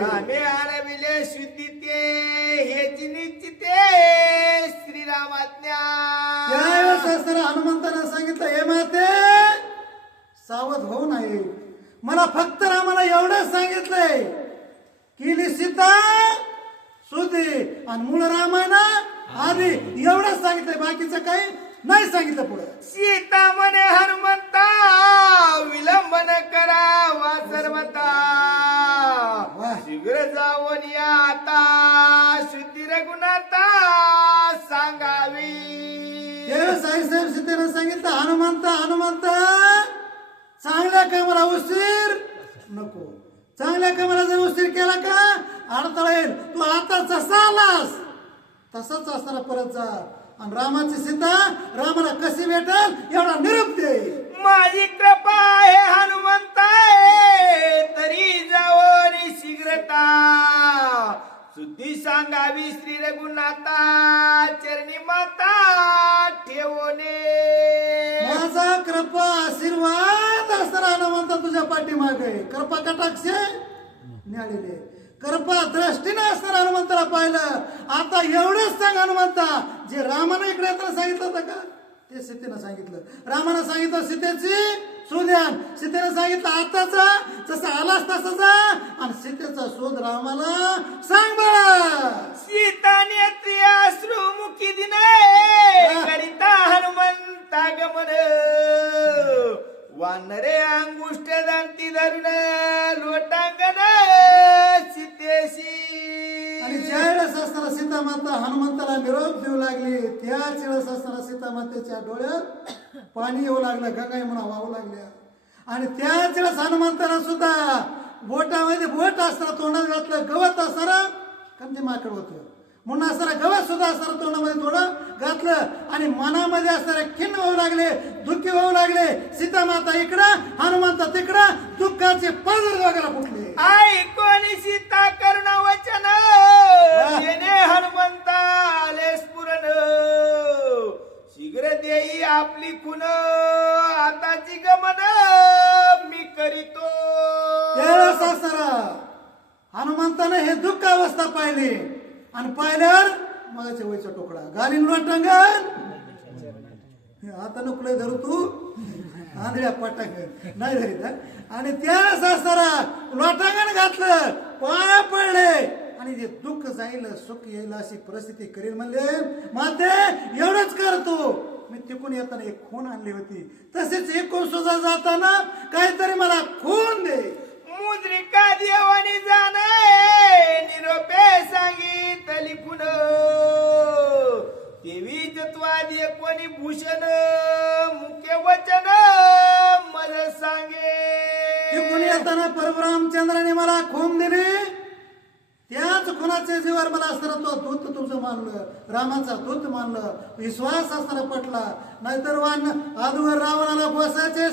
रामे आणविले शुद्धीते, हेची निश्चिते श्रीरामाज्ञा. त्यावेळेस असताना हनुमंतानं सांगितलं, हे माते सावध होऊ नये. मला फक्त रामाला एवढंच सांगितलंय की सीता सुधी आणि मूळ रामायण आधी एवढंच सांगितलंय, बाकीचं काही नाही सांगितलं. पुढे सीता म्हणे हनुमंता, विलंबन करावा सर्वता, शीघ्र जाऊन या आता, शुद्धी रघुनाथा सांगावी. साईसाहेब सीतेनं सांगितलं, हनुमंत चांगल्या कामाला उशीर नको. चांगल्या कामाला जर उशीर केला का अडथळा येईल. तू आता जसा आलास तसाच असताना परत जा आणि रामाची सीता रामाला कशी भेटल एवढा निरोप दे. माझी कृपा आहे हनुमंता, तरी जावरी शीघ्रता, शुद्धी सांगावी श्री रघुनाथा, चरणी माता ठेवणे. माझा कृपा आशीर्वाद असताना हनुमंता तुझ्या पाठीमागे, कृपा कटाक्ष न्याळलेले, कृपा दृष्टीने असताना हनुमंताला पाहिलं. आता एवढंच सांग हनुमंता, जे रामानं इकडे येताना सांगितलं होतं का ते सीतेनं सांगितलं. रामानं सांगितलं सीतेची शोध्यान, सीतेनं सांगितलं आताचा जसं आलास तसं जा आणि सीतेचा शोध रामाला सांग बाळा. सीता नेत्री अश्रू मुखी दिने, करिता हनुमंता गमन, वानरे अंगुष्ठ दांती धरून लोटांगण आणि ज्या वेळेस असताना सीतामाता हनुमंताला निरोप देऊ लागली त्याच वेळेस असताना सीतामातेच्या डोळ्यात पाणी येऊ लागलं, गंगा यमुना वाहू लागल्या. आणि त्याच वेळेस हनुमंताला सुद्धा बोटामध्ये बोट असताना तोंडात घातलं, गवत असताना कारण ते माकड होतं म्हणून असताना गवत सुद्धा असताना तोंडामध्ये थोडं घातलं आणि मनामध्ये असणारे खिन्न होऊ लागले, दुःखी होऊ लागले. सीतामाता इकडं, हनुमंत तिकडं, दुःखाचे पदर वगैरे फुटले. आई कोणी सीता करुणा वचन येणे हनुमंता आले स्फुरण शीघ्र देई आपली खुन आताची गमन मी करीतो. त्यावेळेस असणारा हनुमंताने हे दुःख अवस्था पाहिली आणि पाहिल्यावर मगाच्या वयचा टोकडा घालीन लोटांगण आता नुकलंय धरू तू आंधळ्या पटांगण नाही धरीत. आणि त्यावेळेस असणारा लोटांगण घातलं, पाया पडले आणि जे दुःख जाईल सुख येईल अशी परिस्थिती करील म्हणले. माते एवढंच करतो मी तिकून येताना एक खून आणली होती, तसेच एकूण सुद्धा जाताना काहीतरी मला खून दे. मुद्रिका देवानी जाणे निरोपे सांगितली पुन देवी जत्वादी कोणी भूषण मुख्य वचन मज सांगे. तिकून येताना परशुरामचंद्राने मला खून दिली, त्याच खुनाच्या जीवावर मला असताना तो दूत तुझं मानलं, रामाचा दूत मानलं, विश्वास असताना पटला. नाहीतर वान अगोदर रावणाला बसायचे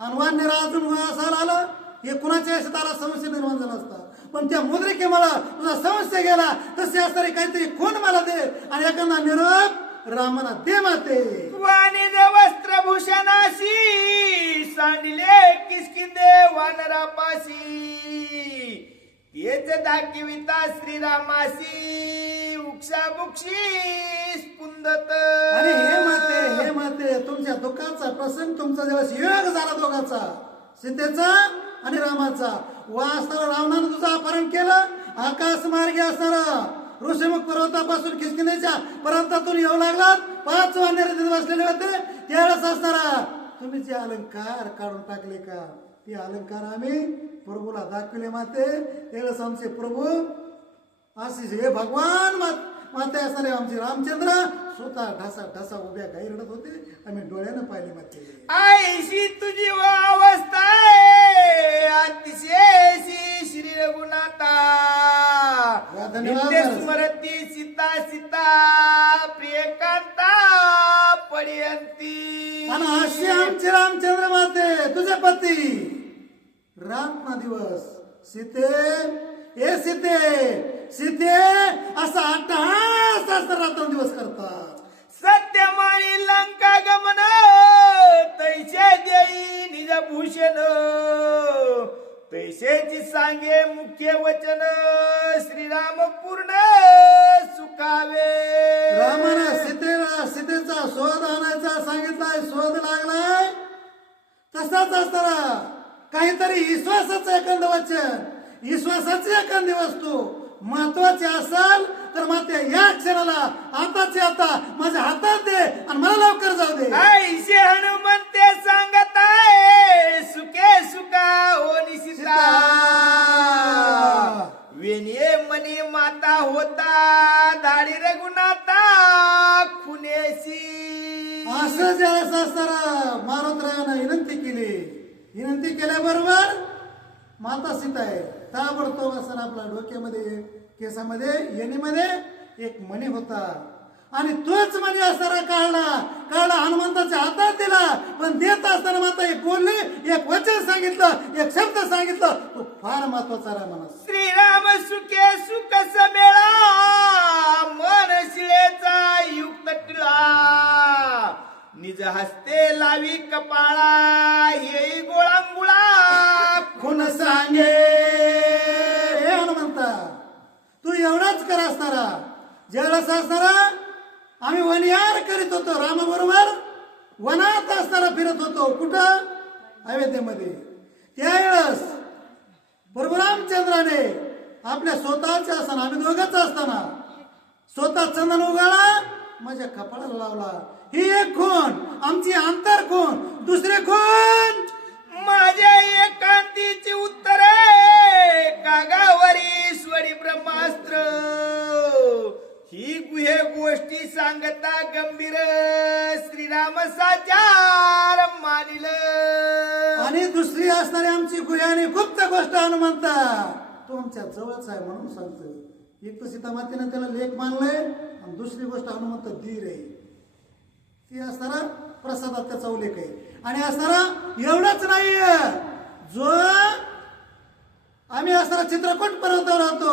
आणि वान्य अजून असायला आलं हे कुणाच्या आला समस्या निर्माण झाला असता. पण त्या मुद्रिके मला तुझा समस्या गेला तसे असणारे काहीतरी खून मला दे आणि एखादा निरोप रामाला दे माते. वाणिज वस्त्रभूषणाशी सांडिले किसकिंदे वानरापाशी तेच दाखविता श्रीरामासी उक्षाबुक्षी स्पुंदत. आणि हे माते तुमच्या दुःखाचा प्रसंग तुमचा जेव्हा योग झाला दोघांचा सीतेचा आणि रामाचा वा असताना रावणानं तुझं अपहरण केलं, आकाश मार्गे असणारा ऋषिमुख पर्वतापासून किष्किंधेच्या पर्वतातून येऊ लागलात, 5 वानर तिथे बसलेले होते. त्यावेळेस असणारा तुम्ही जे अलंकार काढून टाकले का ते अलंकार आम्ही प्रभूला दाखविले माते. त्यावेळेस आमचे प्रभू असे हे भगवान माते असणारे आमचे रामचंद्र स्वतः ढसा उभ्या काही रडत होते, आम्ही डोळ्यानं पाहिले माते. आईशी तुझी अवस्था अतिशयशी श्री रघुनाथा नित्य स्मरती सीता सीता प्रियकांता पर्यंती. आणि असे आमचे रामचंद्र माते तुझे पती रात्र दिवस सीते असा अट्टहास रात्रंदिवस करतात. सत्यमाणी लंका गमन तैसे देई निज भूषण तैसेची सांगे मुख्य वचन श्रीराम पूर्ण सुखावे. रामानं सीतेचा शोध आणायचा सांगितलाय, शोध लागलाय. तसाच असताना काहीतरी विश्वासाचं एखादं वचन, विश्वासाची एखादी वस्तू महत्वाची असेल तर माते या क्षणाला आताचे आता माझ्या हातात दे आणि मला लवकर जाऊ दे. ऐशे हनुमंते सांगत आहे सुखे सुखा हो निशिता वेनिये मनी माता होता धाडी रघुनाथा खुनेशी. असं ज्यावेळेस असताना मारुतरायानं विनंती केल्याबरोबर माता सीता आहे ताबडतोब असताना आपल्या डोक्यामध्ये केसामध्ये येणीमध्ये एक मणी होता आणि तोच मणी असताना काढला हनुमंताच्या हातात दिला. पण देत असताना माता एक बोलली, एक वचन सांगितलं, एक शब्द सांगितलं, तो फार महत्वाचा आहे म्हणा. श्रीराम सुखे सुख समेळा मन शिळेचा युक्त टिळा निज हस्ते लावी कपाळा हे गोळांगुळा खून सांगे. हे हनुमंता तू एवढाच कर असणारा ज्यावेळेस असणारा आम्ही वनविहार करीत होतो रामाबरोबर वनात असताना फिरत होतो कुठं अयोध्येमध्ये. त्यावेळेस परशुरामचंद्राने आपल्या स्वतःच्या असताना आम्ही दोघंच असताना स्वतः चंदन उगाळा माझ्या कपाळाला लावला. ही एक खून आमची अंतर खून, दुसरे खून माझ्या एकांतीची उत्तरे कागावरी आणि दुसरी असणारी आमची गुह्याने गुप्त गोष्ट हनुमंता तो आमच्या जवळच आहे म्हणून सांगतो. एक तर सीता मातेने त्याला लेख मानलंय आणि दुसरी गोष्ट हनुमंत धीर आहे. ती असताना प्रसादात त्याचा उल्लेख आहे. आणि असताना एवढंच नाही, जो आम्ही असताना चित्रकूट पर्वतावर होतो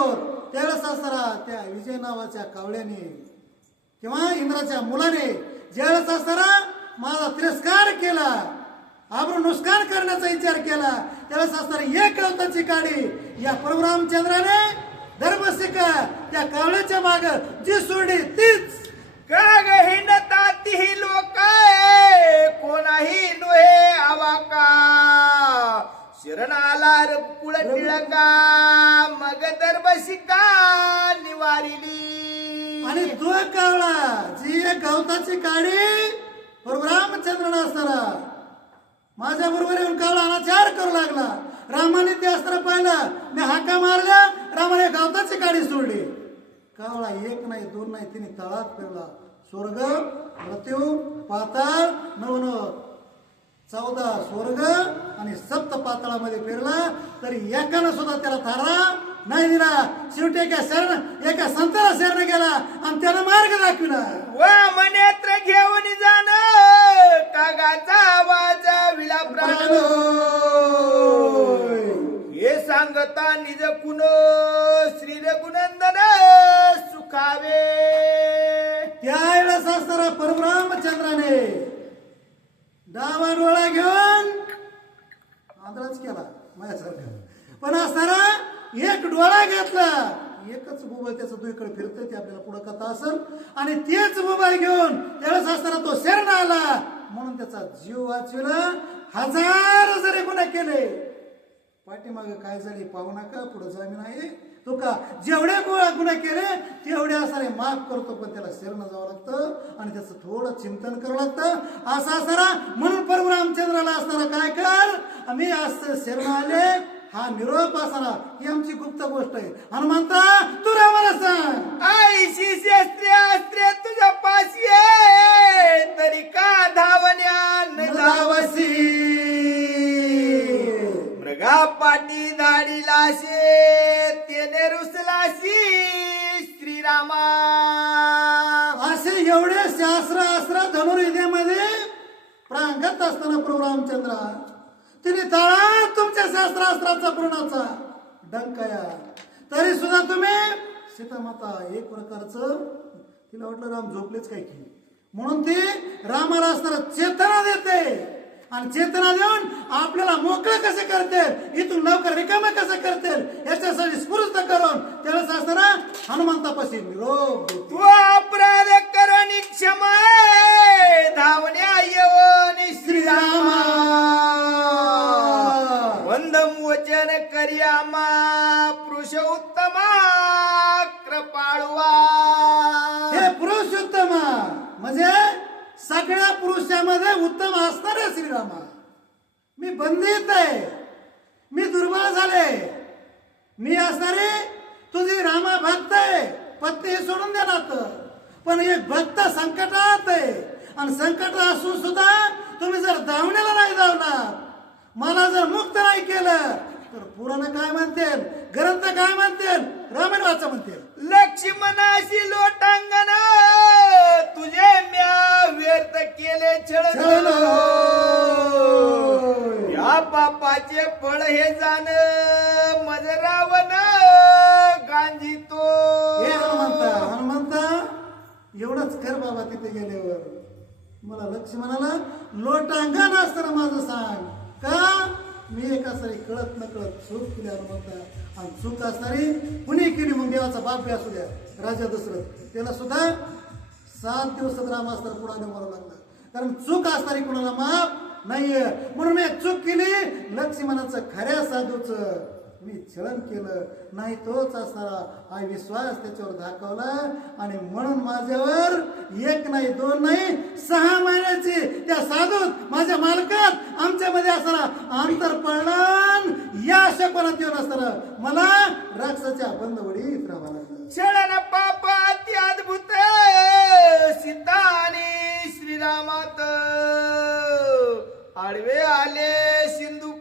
त्यावेळेस असताना त्या विजय नावाच्या कावळ्याने किंवा इंद्राच्या मुलाने ज्यावेळेस असताना माझा तिरस्कार केला, आबरू नुकसान करण्याचा विचार केला, त्यावेळेस असताना एक गवताची काडी या परशुरामचंद्राने धर्मसिका त्या कावळ्याच्या माग जी सोडली तीच काग हिंडताती लोक कोणाही नोहे आवाका शरणाला कुळ टिळका मग दर्भशिका निवारिली. आणि तो कावळा जी एक गवताची काडी परशुरामचंद्राने असताना माझ्या बरोबर येऊन कावळा अनाचार करू लागला. रामाने ते अस्त्र पाहिलं, मी हाका मारल्या, रामाने गवताची काडी सोडली. कावळा एक नाही दोन नाही तिने तळात फिरला. स्वर्ग मृत्यू पाताळ 14 स्वर्ग आणि 7 पाताळामध्ये फिरला तरी एकानं सुद्धा त्याला थारा नाही दिला. शेवटी एका संताला शरण गेला आणि त्यानं मार्ग दाखविला. वा मनेत्र घेऊन जाण कागाचा आवाज विलाप हे सांगता निज कुण श्री रघुनंदन सुखावे. त्यावेळेस असताना परशुरामचंद्राने डावा डोळा घेऊन आंधळाच केला माझ्यासारखं, पण असताना एक डोळा घेतला, एकच मोबाईल त्याचं दुईकडे फिरतंय ते आपल्याला पुढे कथा असेल, आणि तेच मोबाईल घेऊन त्यावेळेस असताना तो शरण आला म्हणून त्याचा जीव वाचविला. 1000 जरी गुन्हे केले पाठीमागे काय झाली पाहू नका, पुढे जामीन आहे तो का जेवढे गुन्हे केले तेवढे असणारे माफ करतो, पण त्याला शरण जावं लागतं आणि त्याचं थोडं चिंतन करावं लागतं. असं असताना म्हणून परशुरामचंद्राला असताना काय कर, मी असं शरण आले हा निरोप असताना ही आमची गुप्त गोष्ट आहे. हनुमंता तू रामाला सांग, आईशी शस्त्रे तुझ्या पाशी आहे तरी का धावण्या धावसी मृगा पाटी धाडीलाशे तेने रुसलाशी श्रीरामा. असे एवढे शास्त्र अस्त्र धनुर्विद्येमध्ये प्रांगत असताना प्रभू रामचंद्र तिने तळा तुमच्या शास्त्रास्त्राचा पूर्णाचा डंकाया तरी सुद्धा तुम्ही सीतामाता एक प्रकारचं तिला वाटलं राम झोपलेच काय की, म्हणून ती रामाला असताना चेतना देते आणि चेतना देऊन आपल्याला मोकळं कसे करतील, इथून लवकर रिकामे कसे करतील याच्यासाठी स्फूर्त करून त्यावेळेस असताना हनुमंतापाशी निरोप देते. तू अपराध करणी क्षमा धावण्या येऊन श्रीरामा वंदम वचन करियामा पुरुष उत्तमा कृपाळुवा. हे पुरुषोत्तम म्हणजे सगळ्या पुरुषामध्ये उत्तम असणारे श्रीरामा, मी बंदित आहे, मी दुर्बळ झाले, मी असणारे तुझी रामा भक्त आहे. पत्नी सोडून देणार पण एक भक्त संकटात आहे आणि संकट असून सुद्धा तुम्ही जर धावण्याला नाही धावणार, मला जर मुक्त नाही केलं तर पुराण काय म्हणतील, ग्रंथ काय म्हणतील, रामायण वाचा म्हणतील. लक्ष्मणाशी लोटांगण तुझे म्या व्यर्थ केले छळ, या पापाचे फळ हे जाण मज रावण गांजितो. हे हनुमंता एवढंच कर बाबा. तिथे गेल्यावर मला लक्ष्मणाला लोटांगण असताना माझं सांग का, मी एका सारी कळत न कळत चूक केली हनुमंता, आणि चूक असणारी कुणी केली मग देवाचा बाप बी असू द्या राजा दशरथ, त्याला सुद्धा 7 दिवसात राम असताना कुणाला मरावं लागलं, कारण चूक असणारी कुणाला माफ नाहीये. म्हणून मी चूक केली, लक्ष्मणाचं खऱ्या साधूचं मी छळन केलं नाही, तोच असणारा हा विश्वास त्याच्यावर दाखवला आणि म्हणून माझ्यावर 1 नाही 2 नाही 6 महिन्याची त्या साधूत माझ्या मालकात आमच्यामध्ये असताना अंतर पडलं. या शपनात येऊन असताना मला राक्षसाच्या बंदवडीत राहावं लागलं. छळन पाप अति अद्भुत सीता आणि श्रीरामात आडवे आले सिंधू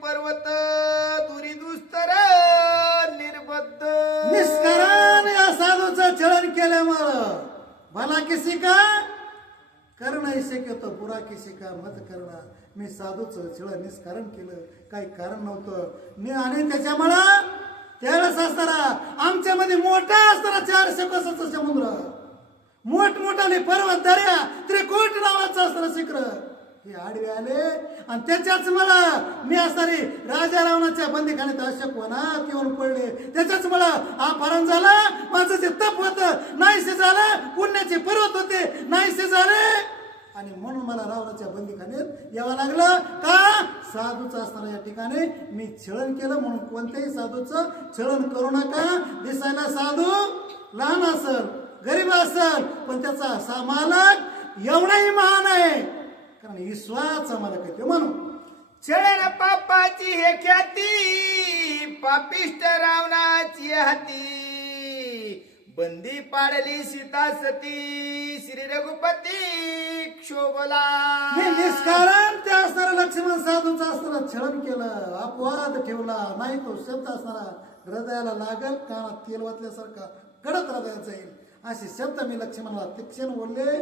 भला किसी का करणं शक्य होतं, बुरा किसी का मत करणं. मी साधूच छळ निष्कारण केलं, काही कारण नव्हतं. मी आणि त्याच्यामुळं त्यावेळेस असताना आमच्यामध्ये मोठा असताना 400 कोसाचं समुद्र, मोठमोठाले पर्वत दर्या, त्रिकोट नावाचं असताना शिखर हे आडवे आले. आणि त्याच्याच मला मी असताना राजा रावणाच्या बंदीखान्यात अशक वनात येऊन पडले. त्याच्याच मला अपहरण झालं. माझं जे तप होतं नाहीसे झालं, पुण्याचे पर्वत होते नाहीसे झाले. आणि म्हणून मला रावणाच्या बंदीखान्यात यावं लागलं. का? साधूचं असताना या ठिकाणी मी छळण केलं. म्हणून कोणत्याही साधूचं छळण करू नका. दिसायला साधू लहान असल, गरीब असल, पण त्याचा मालक एवढाही महान आहे, कारण विश्वाचा मालक आहे ते. म्हणून छळण पापाची हे ख्याती, पापिष्ट रावणाची हाती. बंदी पाडली सीता सती, श्री रघुपती क्षोभला. मी निष्कारण त्या असणारा लक्ष्मण साधूचा असताना छळण केलं, अपवाद ठेवला नाही. तो शब्द असणारा हृदयाला लागल, कानात तेल वाचल्यासारखा कडक हृदयात जाईल असे शब्द मी लक्ष्मणाला तीक्ष्ण बोलले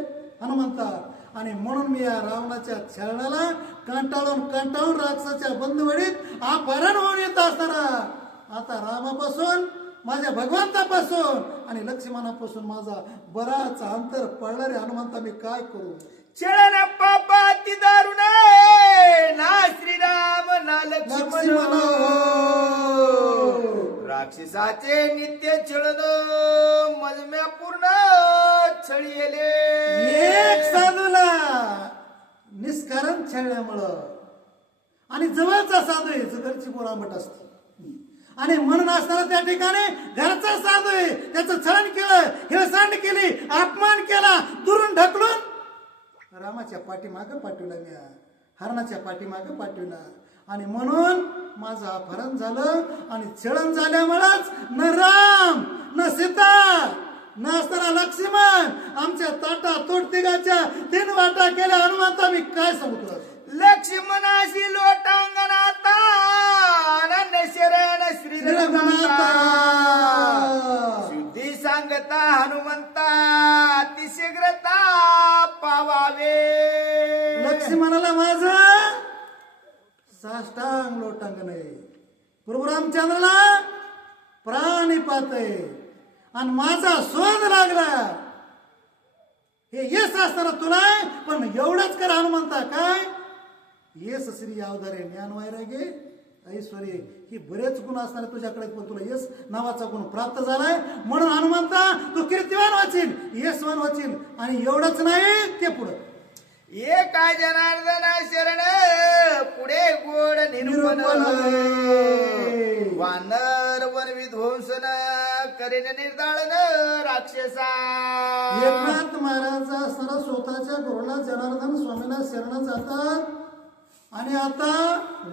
हनुमंता. आणि म्हणून मी या रावणाच्या छळणाला कंटाळून राक्षसाच्या बंदवडीत अपहरण होऊन येत असताना आता रामापासून, माझ्या भगवंतापासून आणि लक्ष्मणापासून माझा बराच अंतर पडणारे हनुमंता मी काय करू. छळण पापाती दारुण, ना श्रीराम ना लक्ष्मण. राक्षसाचे नित्य छळण, मजम्या पूर्ण छळीले. एक साधूला निष्कारण छळल्यामुळं आणि जवळचा साधू आहे, जगरची बोरांबट असते. आणि म्हणून असताना त्या ठिकाणी घरचा साधू आहे, त्याचं छळण केलं, हिळसांड केली, अपमान केला, दुरून ढकलून रामाच्या पाठीमागं पाठवला, मी हरणाच्या पाठीमागं पाठवला. आणि म्हणून माझं अपहरण झालं. आणि छळण झाल्यामुळेच न राम न सीता न असताना लक्ष्मण आमच्या ताटा तोडतिगाच्या 3 वाटा केल्या. हनुमंता मी काय सांगतो. लक्ष्मणाशी लोटांगणाता, अनन्य शरण श्री रघुनाथा. शुद्धी सांगता हनुमंता, अतिशीघ्रता पावावे. लक्ष्मणाला माझा साष्टांग लोटांगण आहे, प्रभू रामचंद्राला प्राणिपात आहे. आणि माझा शोध लागला हे यश असताना तुला, पण एवढंच कर हनुमंता. काय यश श्री अवधारे, ज्ञान वैराग्य ऐश्वर्य ही बरेच गुण असणारे तुझ्याकडे, पण तुला यश नावाचा गुण प्राप्त झालाय. म्हणून हनुमंता तू कीर्तिवान वाचील, यशवान वाचील. आणि एवढंच नाही ते पुढं एका जनार्दन शरण, पुढे गोड निरूपण. वानर वन विध्वंसन, करेन निर्दाळन राक्षसा. एकनाथ महाराज असताना स्वतःच्या गुरुला जनार्दन स्वामीला शरण जातात. आणि आता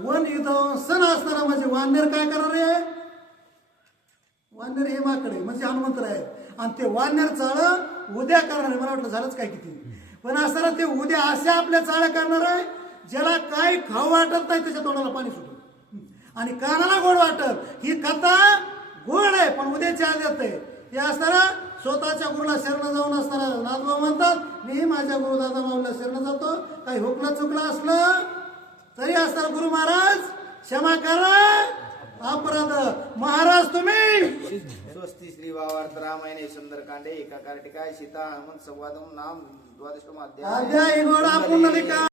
वन विध्वंसन असताना म्हणजे वानर काय करणार आहे. वानर हे माकडे म्हणजे हनुमंत आहे. आणि ते वानर चाळ उद्या करणार आहे. मला वाटलं झालंच काय किती, पण असताना ते उद्या असे आपल्या चाळ करणार आहे ज्याला काही खाऊ वाटत नाही, त्याच्या तोंडाला पाणी सुटत आणि कानाला गोड वाटत. ही कथा गोड आहे पण उद्याची आज येते. हे असताना स्वतःच्या गुरुला शरण जाऊन असताना नाथभाऊ म्हणतात, मी माझ्या गुरुदादा माऊलीला शरण जातो. काही हुकलं चुकलं असलं तरी असताना गुरु महाराज क्षमा करा, अपराध महाराज तुम्ही. स्वस्ती श्री भावार्थ रामायणे सुंदरकांडे एकाकार टीका सीता हनुमंत संवादम नाम 12 अध्याय. अध्याय गोडा पुंडलिका.